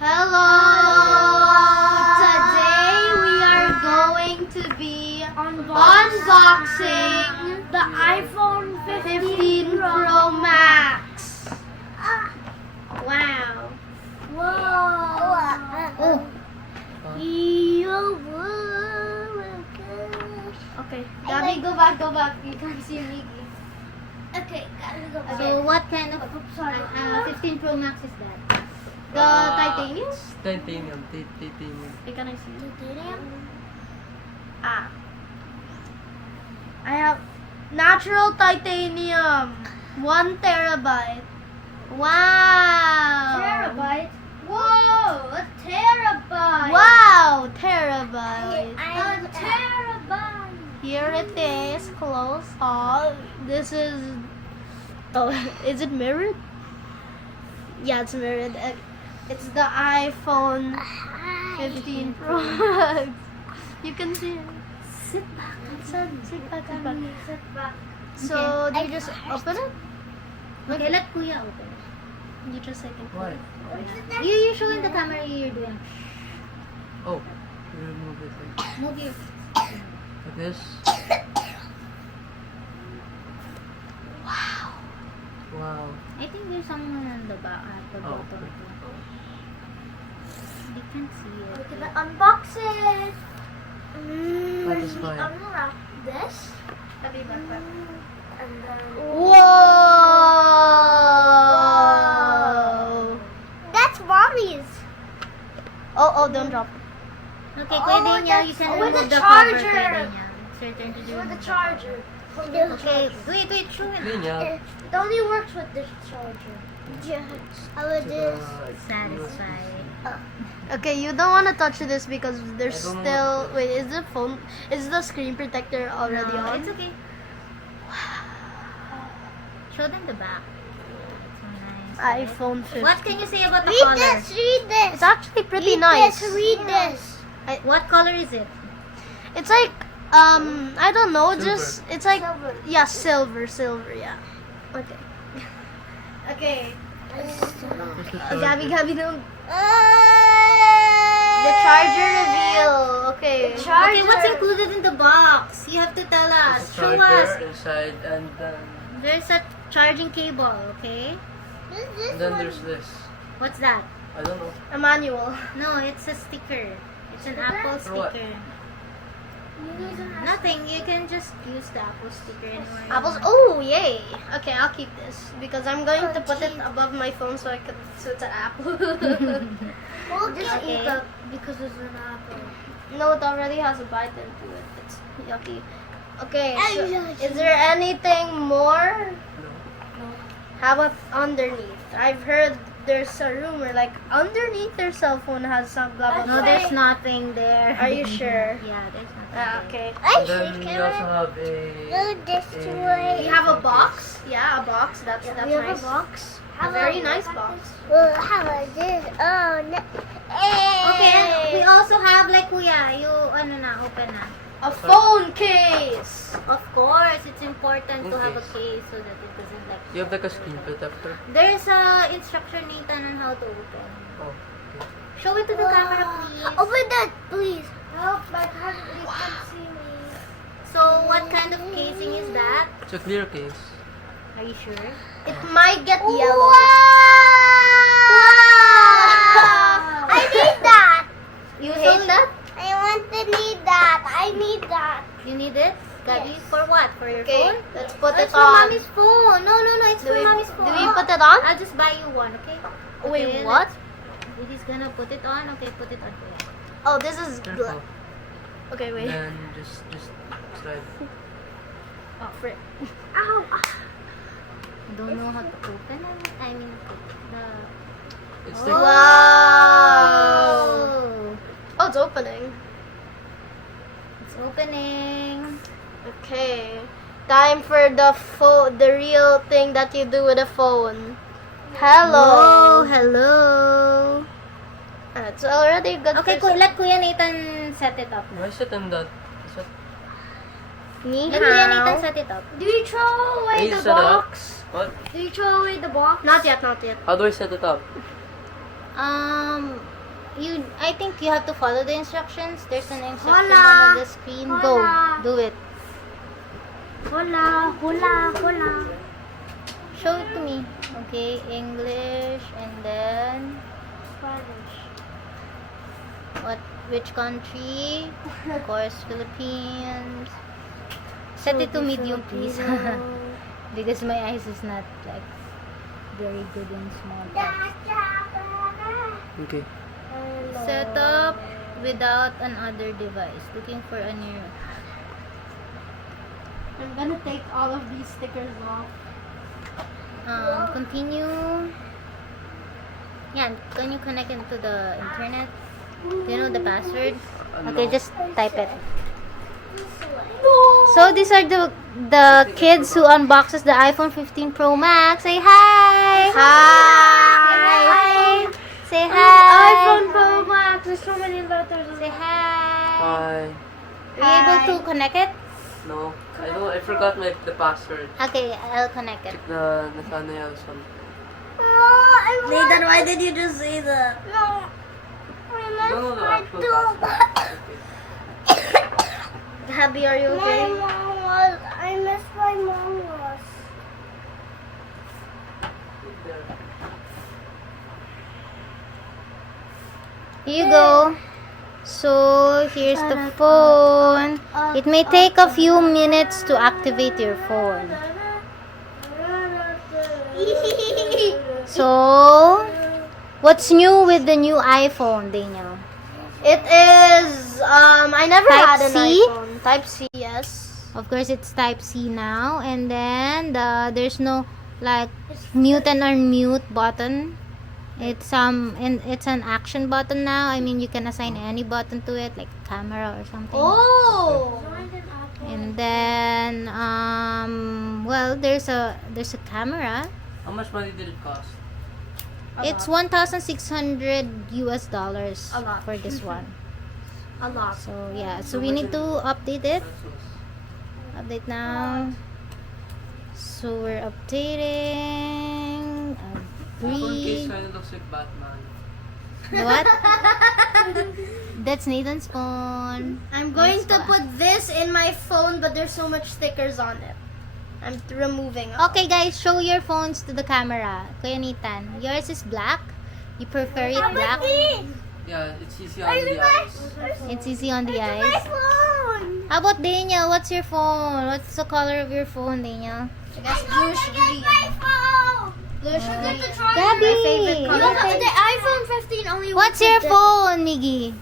Hello! Today we are going to be unboxing the iPhone 15 Pro Max. Wow. Whoa. Okay, Gabby, go back. You can't see me. Okay, gotta go back. So what kind of 15 Pro Max is that? The titanium? Titanium. Can I see it? Titanium? I have natural titanium. 1 terabyte. Wow. Terabyte? Whoa, A terabyte! wow, terabyte. A terabyte! Here it is, close. Oh, this is. Oh, is it mirrored? Yeah, it's mirrored. It's the iPhone 15 Pro Max. You can see it. Sit back. Sit back. Sit back. So, Okay. do you just open it? Okay, let Kuya open. You just second. Why? You show in the camera you're doing. Oh, you remove this thing. Move your. Like this. Wow. I think there's someone on the back at the Oh, bottom. okay. They can't see We're it. gonna unbox it. That is fine. Unwrap this. Happy birthday. And then. Whoa! That's mommy's. Oh, don't drop it. Okay, Oh, Kuya Daniel, you that's can with remove the the cover, charger. Kuya Daniel. It's your turn to do For the remove charger. Okay, wait, show it. Linya. It only works with this charger. Yes. How about this? Satisfied. Okay, you don't want to touch this because there's I don't still. want to. Wait, is the screen protector already No, on? it's okay. Show them the back. It's so nice. iPhone 15. What can you say about the Read color? this. Read this. It's actually pretty Read nice. this. Read this. What color is it? It's like I don't know, Silver. just it's like Silver. yeah, silver, yeah. Okay. Okay. Gabby, don't. The charger reveal. Okay. Okay, what's included in the box? You have to tell us. There's a Show charger us. inside, and There's a charging cable, okay? then there's this. What's that? I don't know. A manual. No, it's a sticker. It's an Apple For what? sticker. Nothing. You can just use the Apple sticker anywhere. you Apples. want. Oh, yay. Okay, I'll keep this because I'm going to put it above my phone so so it's an apple. We'll just Okay. eat that because it's an apple. No, it already has a bite into it. It's yucky. Okay, so Ay, is there anything more? No. How about underneath? I've heard there's a rumor like underneath your cell phone has some blah blah No, blah. there's nothing there. Are you sure? Yeah, there's nothing there. Okay. And then we also have do a. this We have a box. Yeah, a box. That's We have nice. a box. A very nice box. Well, how about this? Oh, no. Okay, and we also have like Kuya, you open na. A phone case. Of course, it's important to have a Okay. case so that it doesn't like. You have like a screen protector. There's a instruction Nathan on how to open. Oh. Okay. Show it to the camera, please. Open that, please. Help, my hand. You can see me. So, what kind of casing is that? It's a clear case. Are you sure? It might get yellow. Wow! I need that. You hate that? I want to need that. I need that. You need it? Gabi? Yes. For what? For your Okay, phone? let's put It's it for on. mommy's phone. No, it's Do for we, mommy's do phone. we put it on? I'll just buy you one, okay? Wait, Okay, what? He's gonna put it on. Okay, put it on. Oh, this is Careful. okay. Wait. Then just slide. Oh, frick. Ow. I don't know how to open it. I mean, the... It's Oh. like Wow. Oh, it's opening. It's opening. Okay. Time for the phone, the real thing that you do with a phone. Hello. Hello. It's already good. Okay, for let Kuya Nathan set it up. why is it in that? Is that Ni Let Kuya Nathan hao. set it up. Do you throw away Hey, the set it up. box? What? Do you throw away the box? Not yet. How do I set it up? I think you have to follow the instructions. There's an instruction Hola. on the screen. Go, Hola. do it. Hola, hola, hola. Show it to me. Okay, English and then Spanish. which country? Of course, Philippines. Set it to medium, please. Because my eyes is not like very good in small text. Okay. Set up without another device. Looking for a near. I'm gonna take all of these stickers off. Continue. Yeah, can you connect into the internet? Do you know the password? Okay, just type it. So these are the kids who unboxes the iPhone 15 Pro Max. Say hi. Hi. Say hi. iPhone Pro Max. There's so many letters. Say hi. Hi. Are you able to connect it? No. I forgot the password. Okay, I'll connect it. Check the Nathana Yalson. Nathan, why did you just say that? No. No, the actual password. Okay. Happy, are you okay? I miss my mom was. There. Here you go. So here's the phone. It may take a few minutes to activate your phone. So, what's new with the new iPhone, Daniel? It is, I never Type had an C? iPhone. Type C, yes. Of course, it's Type C now, and then there's no like mute and unmute button. It's an action button now. I mean, you can assign any button to it, like camera or something. Oh! And then well, there's a camera. How much money did it cost? It's $1,600 A lot. for this one. A lot. So yeah, so we need to update it. Update now. So we're updating. Phone case Agree. kind of looks like Batman. What? That's Nathan's phone. I'm going Nice to one. put this in my phone, but there's so much stickers on it. I'm removing it. Okay, guys, show your phones to the camera. Kuya Nathan, yours is black. You prefer it black? Yeah, it's easy on the eyes. It's easy on the eyes. phone. How about Daniel? What's your phone? What's the color of your phone, Daniel? I guess bluish green. phone. Bluish green. Gabby! My favorite color. The iPhone 15 only What's works your with this. phone, Miggy?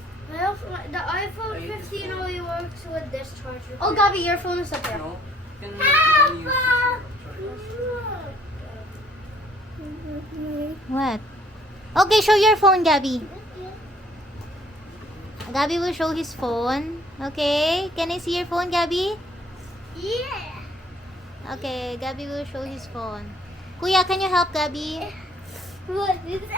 The iPhone 15 only works with this charger. Oh, Gabby, your phone is up there. No? You can use What? Okay, show your phone, Gabby. Gabby will show his phone. Okay, can I see your phone, Gabby? Yeah. Okay, Gabby will show his phone. Kuya, can you help Gabby? What is it? Is this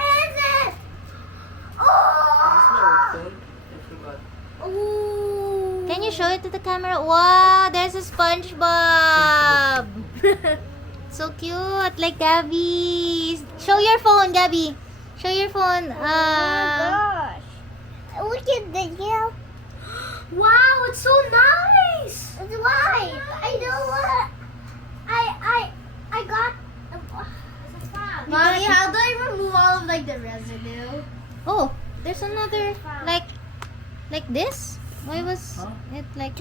my old phone? I forgot. Oh. Can you show it to the camera? Wow, there's a SpongeBob. So cute, like Gabby. Show your phone, Gabby. Show your phone. Gosh. Look at the yellow. Wow, it's so nice. It's white. I know what. I got. Mommy, how do I remove all of like the residue? Oh, there's another like this. Why was Huh? it like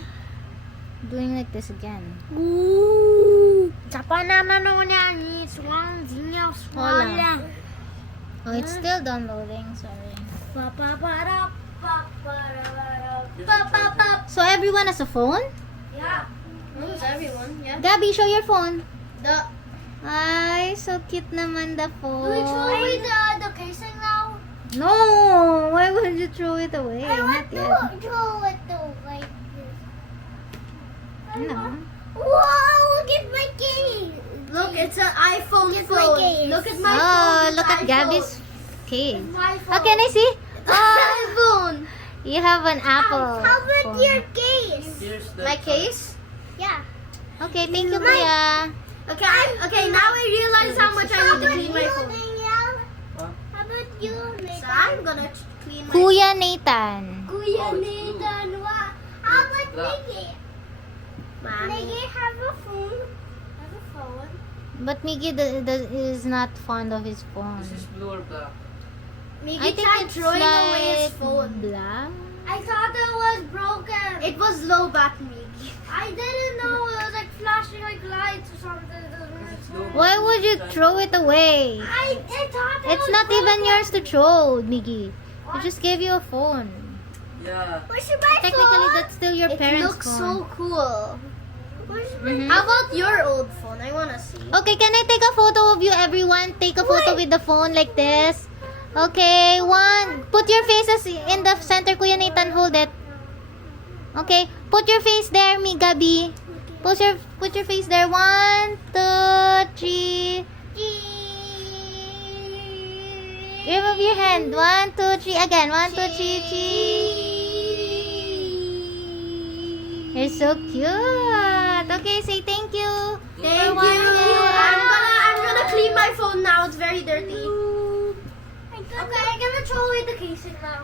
doing like this again? Ooh. Hold Oh, it's still downloading. Sorry. So everyone has a phone? Yeah. Who's everyone? Yeah. Gabby, show your phone. The Ay, so cute naman the phone. Do we throw away the casing now? No, why would you throw it away? I Not want yet. to throw it like this. No. Whoa, look at my case. look, it's an iPhone Look at my phone. case. Look at my Oh, phone. It's look at iPhone. Gabby's case. My phone. Oh, can I see? iPhone. You have an Apple. How about phone. your case? Here's the My case. Yeah. Okay, thank you, Kuya. Okay, now I realize how much I need to clean my phone. Danielle? Huh? How about you, So Nathan? I'm gonna clean my Kuya Nathan. Kuya Oh, it's Nathan. Wow. How about black. Mickey? Mommy. Mickey have a phone. Have a phone. But Miggy is not fond of his phone. This is blue or black? Mickey I think tried it's throwing away his like phone. black. I thought it was broken. It was low bat, Mickey. I didn't know it was like flashing like lights or something. It doesn't make sense. Why would you throw it away? I thought it It's was not even broken. yours to throw, Miggy. I just gave you a phone. Yeah. Where's my Technically, phone? that's still your It parents' looks phone. so cool. Where's my Mhm. How about your old phone? I wanna see. Okay, can I take a photo of you, everyone? Take a photo with the phone like this. Okay, one. Put your faces in the center, Kuya Nathan. Hold it. Okay, put your face there, Mi Gabi. Put your face there. 1, 2, 3. Remove your hand. 1, 2, 3. Again. 1, 2, 3. Cheese. You're so cute. Okay, say thank you. Thank for watching. you. I'm gonna clean my phone now. It's very dirty. Okay, I'm gonna throw away the casing now.